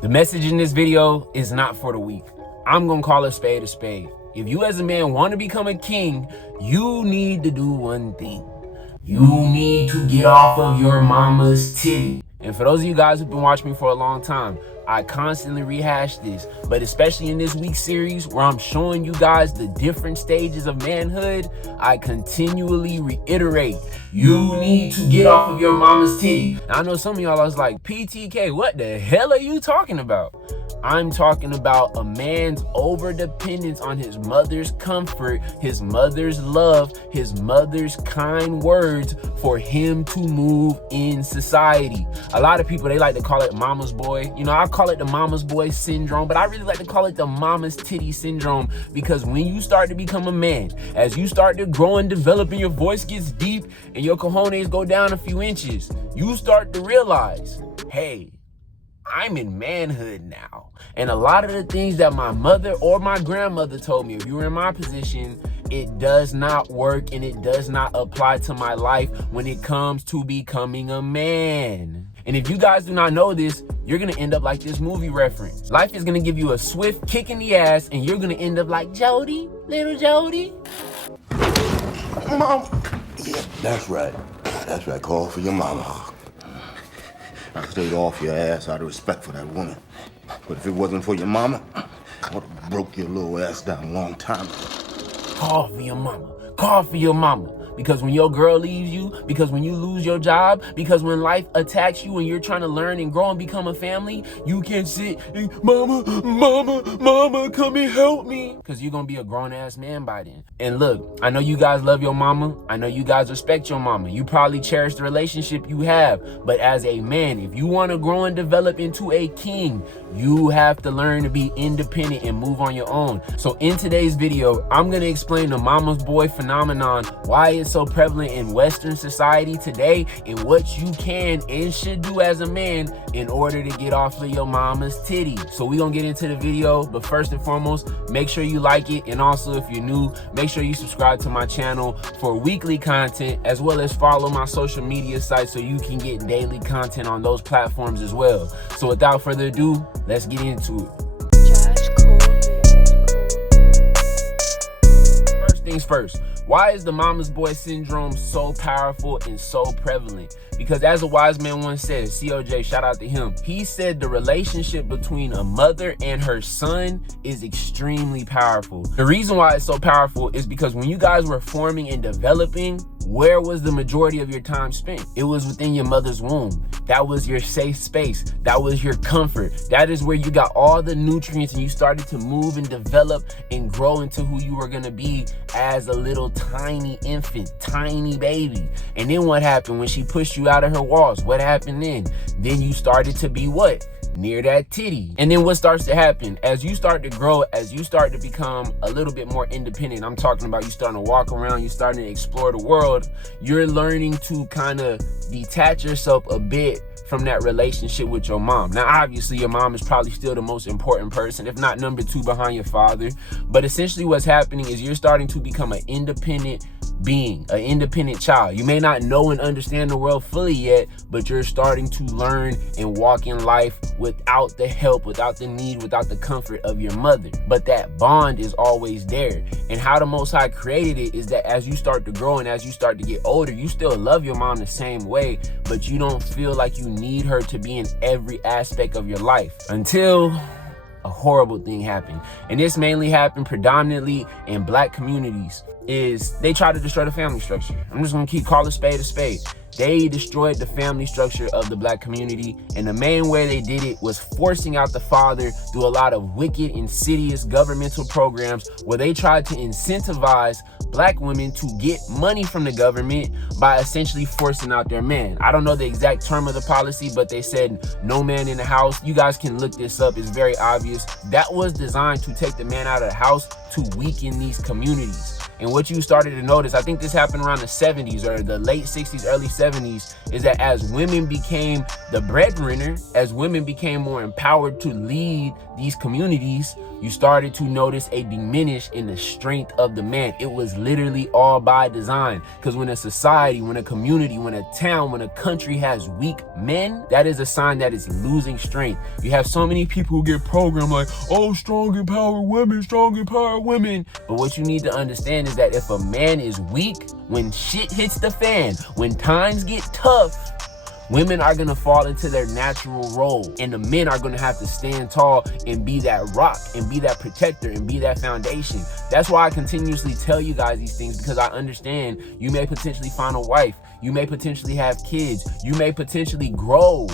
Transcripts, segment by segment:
The message in this video is not for the weak. I'm gonna call a spade a spade. If you as a man want to become a king, you need to do one thing. You need to get off of your mama's titty. And for those of you guys who've been watching me for a long time, I constantly rehash this, but especially in this week's series where I'm showing you guys the different stages of manhood, I continually reiterate, you need to get off of your mama's titty. Now, I know some of y'all was like, PTK, what the hell are you talking about? I'm talking about a man's overdependence on his mother's comfort, his mother's love, his mother's kind words for him to move in society. A lot of people, they like to call it mama's boy. You know, I call it the mama's boy syndrome, but I really like to call it the mama's titty syndrome, because when you start to become a man, as you start to grow and develop and your voice gets deep and your cojones go down a few inches, you start to realize, hey, I'm in manhood now. And a lot of the things that my mother or my grandmother told me, if you were in my position, it does not work and it does not apply to my life when it comes to becoming a man. And if you guys do not know this, you're gonna end up like this movie reference. Life is gonna give you a swift kick in the ass and you're gonna end up like Jody, little Jody. Mom. Yeah, that's right. That's right. Call for your mama. I stayed off your ass out of respect for that woman. But if it wasn't for your mama, I would have broke your little ass down a long time ago. Call for your mama. Call for your mama. Because when your girl leaves you, because when you lose your job, because when life attacks you and you're trying to learn and grow and become a family, you can sit and, mama, come and help me. Because you're going to be a grown-ass man by then. And look, I know you guys love your mama. I know you guys respect your mama. You probably cherish the relationship you have. But as a man, if you want to grow and develop into a king, you have to learn to be independent and move on your own. So in today's video, I'm going to explain the mama's boy phenomenon, why it's so prevalent in Western society today, and what you can and should do as a man in order to get off of your mama's titty. So we're gonna get into the video, but first and foremost, make sure you like it, and also if you're new, make sure you subscribe to my channel for weekly content, as well as follow my social media sites so you can get daily content on those platforms as well. So without further ado, let's get into it. First things first, why is the mama's boy syndrome so powerful and so prevalent? Because as a wise man once said, COJ, shout out to him, he said the relationship between a mother and her son is extremely powerful. The reason why it's so powerful is because when you guys were forming and developing, where was the majority of your time spent? It was within your mother's womb. That was your safe space. That was your comfort. That is where you got all the nutrients and you started to move and develop and grow into who you were gonna be as a little tiny infant, tiny baby. And then what happened when she pushed you out of her walls? What happened then? Then you started to be what? Near that titty. And then what starts to happen as you start to grow, as you start to become a little bit more independent, I'm talking about you starting to walk around, you starting to explore the world, you're learning to kind of detach yourself a bit from that relationship with your mom. Now, obviously, your mom is probably still the most important person, if not number 2 behind your father. But essentially what's happening is you're starting to become an independent being, an independent child. You may not know and understand the world fully yet, but you're starting to learn and walk in life without the help, without the need, without the comfort of your mother. But that bond is always there. And how the Most High created it is that as you start to grow and as you start to get older, you still love your mom the same way, but you don't feel like you need her to be in every aspect of your life until a horrible thing happened. And this mainly happened predominantly in Black communities. Is they try to destroy the family structure. I'm just gonna keep calling a spade a spade. They destroyed the family structure of the Black community, and the main way they did it was forcing out the father through a lot of wicked, insidious governmental programs where they tried to incentivize Black women to get money from the government by essentially forcing out their man. I don't know the exact term of the policy, but they said no man in the house. You guys can look this up, it's very obvious. That was designed to take the man out of the house to weaken these communities. And what you started to notice, I think this happened around the 70s or the late 60s, early 70s, is that as women became the breadwinner, as women became more empowered to lead these communities, you started to notice a diminish in the strength of the man. It was literally all by design. Because when a society, when a community, when a town, when a country has weak men, that is a sign that it's losing strength. You have so many people who get programmed like, oh, strong, empowered women, strong, empowered women. But what you need to understand is that if a man is weak, when shit hits the fan, when times get tough, women are gonna fall into their natural role, and the men are gonna have to stand tall and be that rock and be that protector and be that foundation. That's why I continuously tell you guys these things, because I understand you may potentially find a wife, you may potentially have kids, you may potentially grow,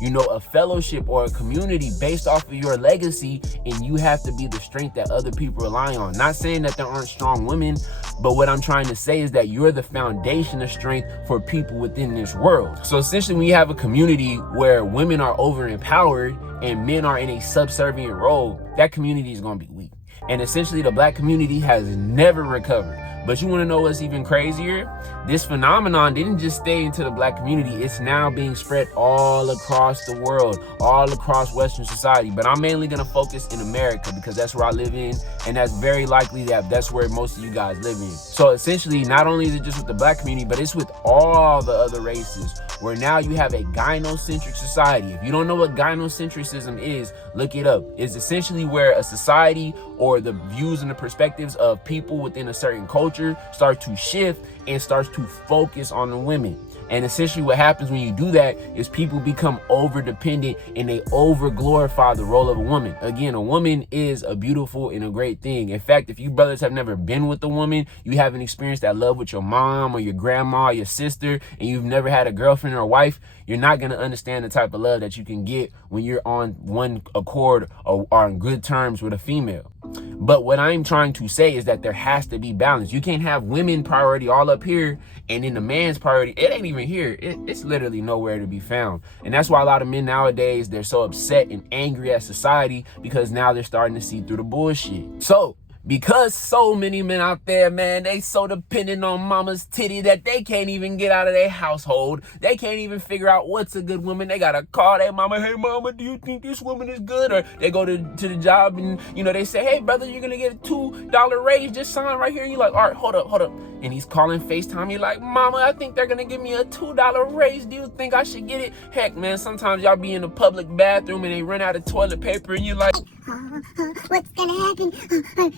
you know, a fellowship or a community based off of your legacy, and you have to be the strength that other people rely on. Not saying that there aren't strong women, but what I'm trying to say is that you're the foundation of strength for people within this world. So essentially, when you have a community where women are over empowered and men are in a subservient role, that community is going to be weak. And essentially, the black community has never recovered. But you want to know what's even crazier? This phenomenon didn't just stay into the black community. It's now being spread all across the world, all across Western society. But I'm mainly going to focus in America because that's where I live in. And that's very likely that that's where most of you guys live in. So essentially, not only is it just with the black community, but it's with all the other races, where now you have a gynocentric society. If you don't know what gynocentrism is, look it up. It's essentially where a society or the views and the perspectives of people within a certain culture start to shift and starts to focus on the women. And essentially what happens when you do that is people become over dependent and they over glorify the role of a woman. Again, a woman is a beautiful and a great thing. In fact, if you brothers have never been with a woman, you haven't experienced that love with your mom or your grandma or your sister, and you've never had a girlfriend or a wife, you're not going to understand the type of love that you can get when you're on one accord or on good terms with a female. But what I'm trying to say is that there has to be balance. You can't have women priority all up here and then the man's priority, it ain't even here. It's literally nowhere to be found. And that's why a lot of men nowadays, they're so upset and angry at society, because now they're starting to see through the bullshit. So because so many men out there, man, they so dependent on mama's titty that they can't even get out of their household. They can't even figure out what's a good woman. They gotta call their mama, hey mama, do you think this woman is good? Or they go to the job and, you know, they say, hey brother, you're gonna get a $2 raise, just sign right here. And you're like, all right, hold up. And he's calling FaceTime. You're like, mama, I think they're gonna give me a $2 raise. Do you think I should get it? Heck, man, sometimes y'all be in a public bathroom and they run out of toilet paper and you're like, what's gonna happen?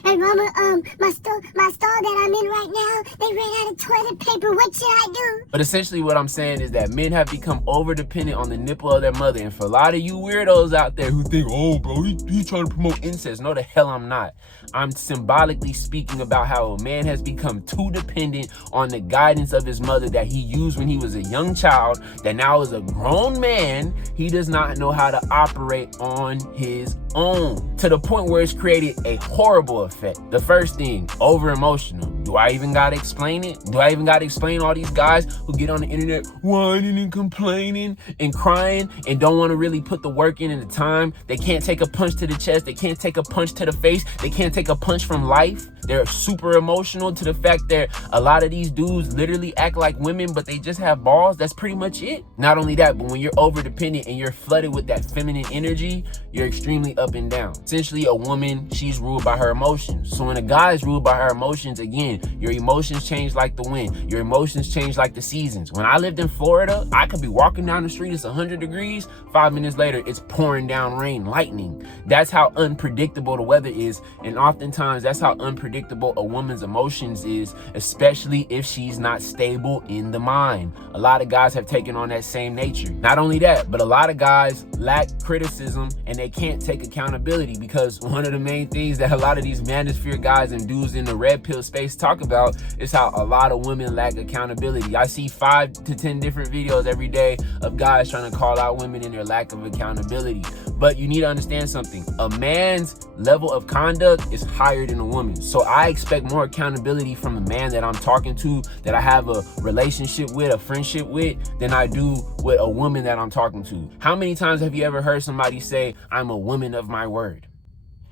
Hey mama, my stall that I'm in right now, they ran out of toilet paper. What should I do? But essentially what I'm saying is that men have become over dependent on the nipple of their mother. And for a lot of you weirdos out there who think, oh bro, he's trying to promote incest. No, the hell I'm not. I'm symbolically speaking about how a man has become too dependent on the guidance of his mother that he used when he was a young child, that now is a grown man, he does not know how to operate on his own, to the point where it's created a horrible effect. The first thing, over emotional. Do I even gotta explain it? Do I even gotta explain all these guys who get on the internet whining and complaining and crying and don't want to really put the work in and the time? They can't take a punch to the chest. They can't take a punch to the face. They can't take a punch from life. They're super emotional to the fact that a lot of these dudes literally act like women, but they just have balls. That's pretty much it. Not only that, but when you're over dependent and you're flooded with that feminine energy, you're extremely up and down. Essentially, a woman, she's ruled by her emotions. So when a guy is ruled by her emotions, again, your emotions change like the wind. Your emotions change like the seasons. When I lived in Florida, I could be walking down the street, it's 100 degrees. 5 minutes later, it's pouring down rain, lightning. That's how unpredictable the weather is. And oftentimes, that's how unpredictable a woman's emotions is, especially if she's not stable in the mind. A lot of guys have taken on that same nature. Not only that, but a lot of guys lack criticism and they can't take accountability, because one of the main things that a lot of these manosphere guys and dudes in the red pill space talk about is how a lot of women lack accountability. I see 5 to 10 different videos every day of guys trying to call out women in their lack of accountability. But you need to understand something. A man's level of conduct is higher than a woman's. So I expect more accountability from the man that I'm talking to, that I have a relationship with, a friendship with, than I do with a woman that I'm talking to. How many times have you ever heard somebody say, I'm a woman of my word?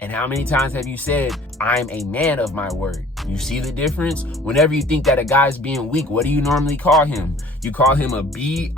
And how many times have you said, I'm a man of my word? You see the difference? Whenever you think that a guy's being weak, what do you normally call him? You call him a bitch.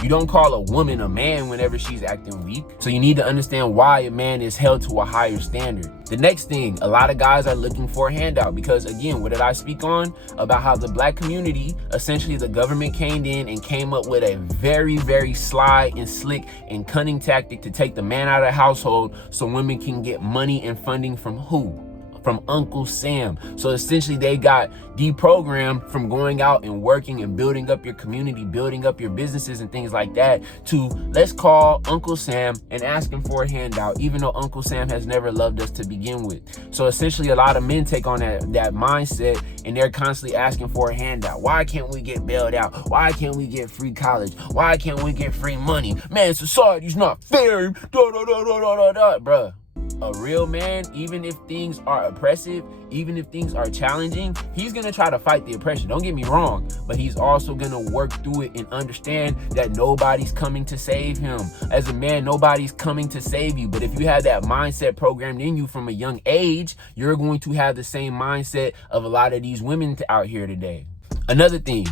You don't call a woman a man whenever she's acting weak. So you need to understand why a man is held to a higher standard. The next thing, a lot of guys are looking for a handout because, again, what did I speak on? About how the black community, essentially the government came in and came up with a very, very sly and slick and cunning tactic to take the man out of the household so women can get money and funding from who? From Uncle Sam. So essentially they got deprogrammed from going out and working and building up your community, building up your businesses and things like that, to let's call Uncle Sam and ask him for a handout, even though Uncle Sam has never loved us to begin with. So essentially a lot of men take on that mindset and they're constantly asking for a handout. Why can't we get bailed out? Why can't we get free college? Why can't we get free money? Man, society's not fair. Bruh. A real man, even if things are oppressive, even if things are challenging, he's gonna try to fight the oppression. Don't get me wrong, but he's also gonna work through it and understand that nobody's coming to save him. As a man, nobody's coming to save you. But if you have that mindset programmed in you from a young age, you're going to have the same mindset of a lot of these women out here today. Another thing,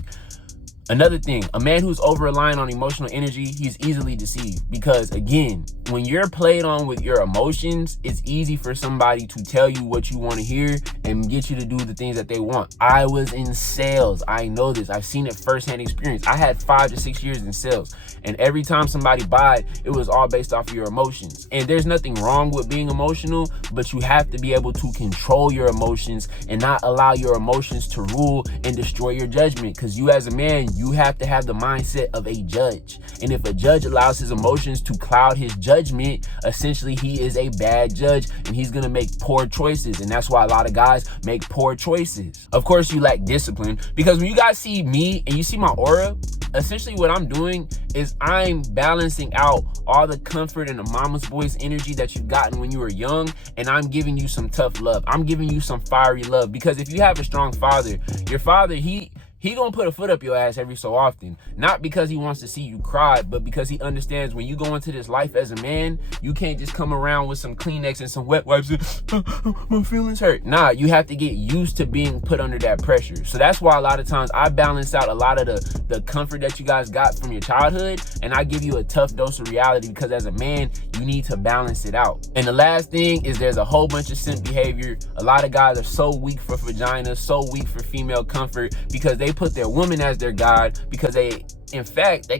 a man who's over-reliant on emotional energy, he's easily deceived. Because again, when you're played on with your emotions, it's easy for somebody to tell you what you want to hear and get you to do the things that they want. I was in sales. I know this. I've seen it firsthand experience. I had 5 to 6 years in sales. And every time somebody bought, it was all based off of your emotions. And there's nothing wrong with being emotional, but you have to be able to control your emotions and not allow your emotions to rule and destroy your judgment. Because you as a man, you have to have the mindset of a judge. And if a judge allows his emotions to cloud his judgment, essentially he is a bad judge and he's gonna make poor choices. And that's why a lot of guys make poor choices. Of course, you lack discipline, because when you guys see me and you see my aura, essentially what I'm doing is I'm balancing out all the comfort and the mama's boy's energy that you've gotten when you were young, and I'm giving you some tough love. I'm giving you some fiery love, because if you have a strong father, your father, he gonna put a foot up your ass every so often. Not because he wants to see you cry, but because he understands when you go into this life as a man, you can't just come around with some Kleenex and some wet wipes and my feelings hurt. Nah, you have to get used to being put under that pressure. So that's why a lot of times I balance out a lot of the comfort that you guys got from your childhood, and I give you a tough dose of reality, because as a man, you need to balance it out. And the last thing is there's a whole bunch of simp behavior. A lot of guys are so weak for vagina, so weak for female comfort, because they put their woman as their god, because they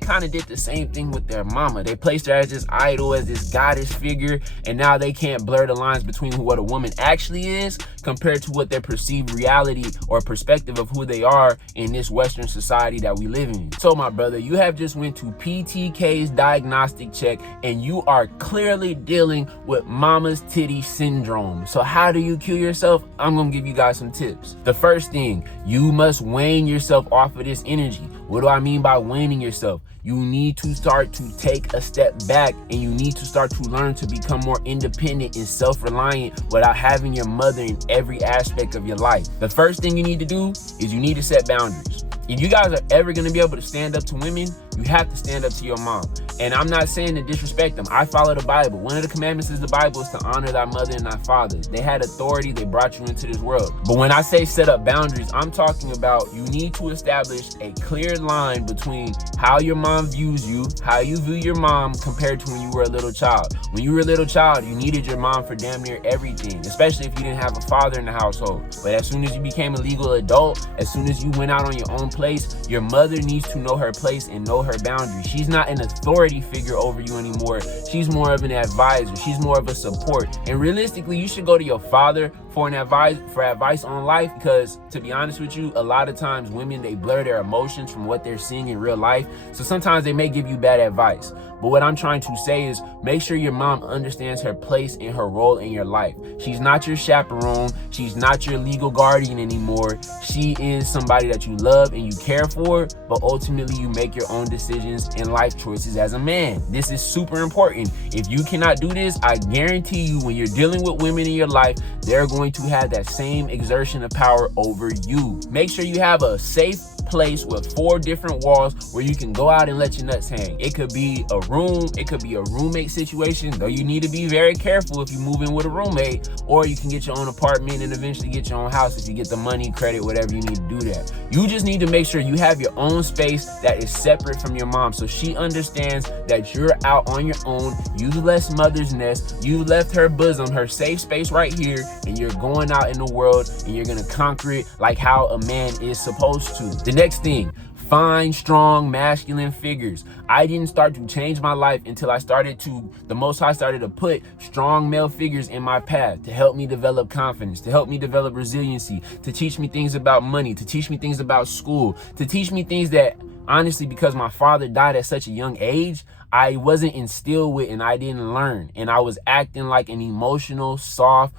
kind of did the same thing with their mama. They placed her as this idol, as this goddess figure, and now they can't blur the lines between what a woman actually is compared to what their perceived reality or perspective of who they are in this Western society that we live in. So my brother, you have just went to PTK's diagnostic check and you are clearly dealing with mama's titty syndrome. So how do you cure yourself? I'm gonna give you guys some tips. The first thing, you must wane yourself off of this energy. What do I mean by waning yourself? You need to start to take a step back, and you need to start to learn to become more independent and self-reliant without having your mother in every aspect of your life. The first thing you need to do is you need to set boundaries. If you guys are ever going to be able to stand up to women, you have to stand up to your mom. And I'm not saying to disrespect them. I follow the Bible. One of the commandments is the Bible is to honor thy mother and thy father. They had authority. They brought you into this world. But when I say set up boundaries, I'm talking about you need to establish a clear line between how your mom views you, how you view your mom compared to when you were a little child. When you were a little child, you needed your mom for damn near everything, especially if you didn't have a father in the household. But as soon as you became a legal adult, as soon as you went out on your own place, your mother needs to know her place and know her boundaries. She's not an authority figure over you anymore. She's more of an advisor. She's more of a support. And realistically, you should go to your father for advice on life, because to be honest with you, a lot of times women, they blur their emotions from what they're seeing in real life. So sometimes they may give you bad advice. But what I'm trying to say is make sure your mom understands her place and her role in your life. She's not your chaperone. She's not your legal guardian anymore. She is somebody that you love and you care for, but ultimately you make your own decisions and life choices as a man. This is super important. If you cannot do this, I guarantee you when you're dealing with women in your life, they're going to have that same exertion of power over you. Make sure you have a safe place with 4 different walls where you can go out and let your nuts hang. It could be a room, it could be a roommate situation, though you need to be very careful if you move in with a roommate, or you can get your own apartment and eventually get your own house if you get the money, credit, whatever you need to do that. You just need to make sure you have your own space that is separate from your mom, so she understands that you're out on your own. You left mother's nest, you left her bosom, her safe space right here, and you're going out in the world and you're gonna conquer it like how a man is supposed to. The next thing, find strong masculine figures. I didn't start to change my life until the Most High started to put strong male figures in my path to help me develop confidence, to help me develop resiliency, to teach me things about money, to teach me things about school, to teach me things that honestly, because my father died at such a young age, I wasn't instilled with and I didn't learn. And I was acting like an emotional, soft,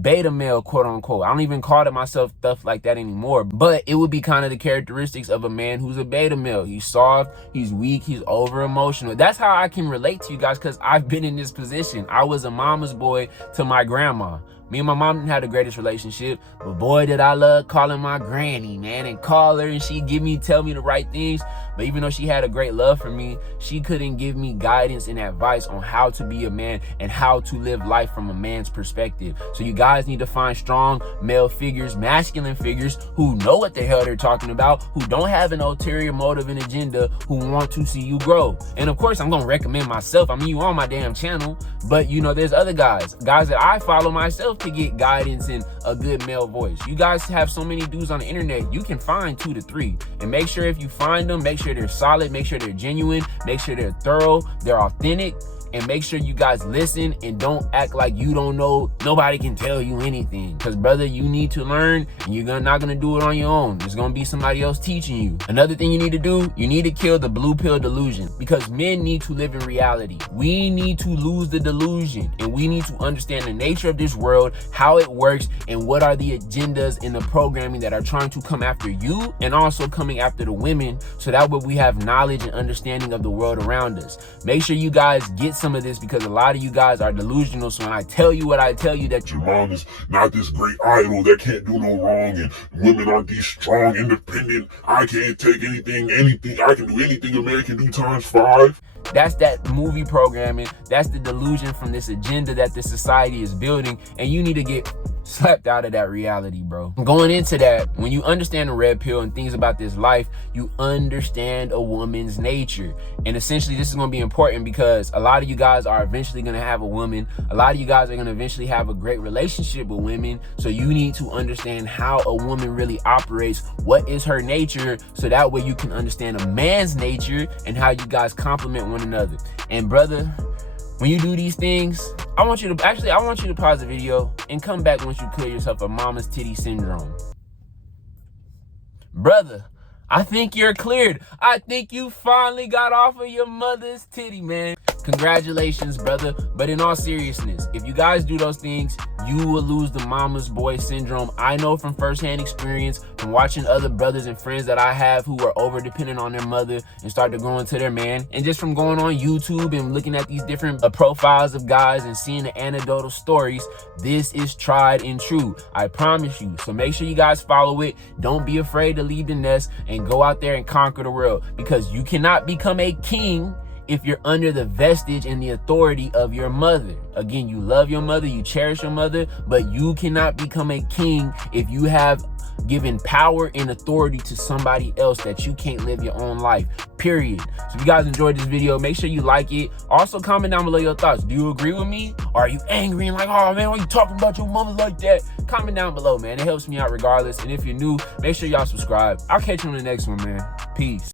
beta male, quote unquote. I don't even call it myself stuff like that anymore, but it would be kind of the characteristics of a man who's a beta male. He's soft, he's weak, he's over emotional. That's how I can relate to you guys, because I've been in this position. I was a mama's boy to my grandma. Me and my mom didn't have the greatest relationship, but boy, did I love calling my granny, man, and call her and she'd tell me the right things. But even though she had a great love for me, she couldn't give me guidance and advice on how to be a man and how to live life from a man's perspective. So you guys need to find strong male figures, masculine figures who know what the hell they're talking about, who don't have an ulterior motive and agenda, who want to see you grow. And of course, I'm gonna recommend myself. I mean, you on my damn channel, but you know, there's other guys that I follow myself to get guidance and a good male voice. You guys have so many dudes on the internet, you can find 2 to 3, and make sure if you find them, make sure they're solid, make sure they're genuine, make sure they're thorough, they're authentic, and make sure you guys listen and don't act like you don't know. Nobody can tell you anything, because brother, you need to learn, and you're not gonna do it on your own. There's gonna be somebody else teaching you. Another thing you need to do, you need to kill the blue pill delusion, because men need to live in reality. We need to lose the delusion, and we need to understand the nature of this world, how it works, and what are the agendas in the programming that are trying to come after you and also coming after the women, so that way we have knowledge and understanding of the world around us. Make sure you guys get some of this, because a lot of you guys are delusional. So when I tell you what I tell you, that your mom is not this great idol that can't do no wrong, and women aren't these strong, independent, I can't take anything, I can do anything a man can do times 5. That's that movie programming. That's the delusion from this agenda that this society is building, and you need to get slapped out of that reality, bro. Going into that, when you understand the red pill and things about this life, you understand a woman's nature. And essentially, this is going to be important because a lot of you guys are eventually going to have a woman. A lot of you guys are going to eventually have a great relationship with women. So you need to understand how a woman really operates, what is her nature, so that way you can understand a man's nature and how you guys complement one another. And brother, when you do these things, I want you to pause the video and come back once you clear yourself of mama's titty syndrome. Brother, I think you're cleared. I think you finally got off of your mother's titty, man. Congratulations, brother. But in all seriousness, if you guys do those things, you will lose the mama's boy syndrome. I know from firsthand experience, from watching other brothers and friends that I have who are over dependent on their mother and start to grow into their man, and just from going on YouTube and looking at these different profiles of guys and seeing the anecdotal stories. This is tried and true, I promise you. So make sure you guys follow it. Don't be afraid to leave the nest and go out there and conquer the world, because you cannot become a king if you're under the vestige and the authority of your mother. Again, you love your mother, you cherish your mother, but you cannot become a king if you have given power and authority to somebody else that you can't live your own life, period. So if you guys enjoyed this video, make sure you like it. Also, comment down below your thoughts. Do you agree with me? Or are you angry and like, oh man, why you talking about your mother like that? Comment down below, man. It helps me out regardless. And if you're new, make sure y'all subscribe. I'll catch you on the next one, man. Peace.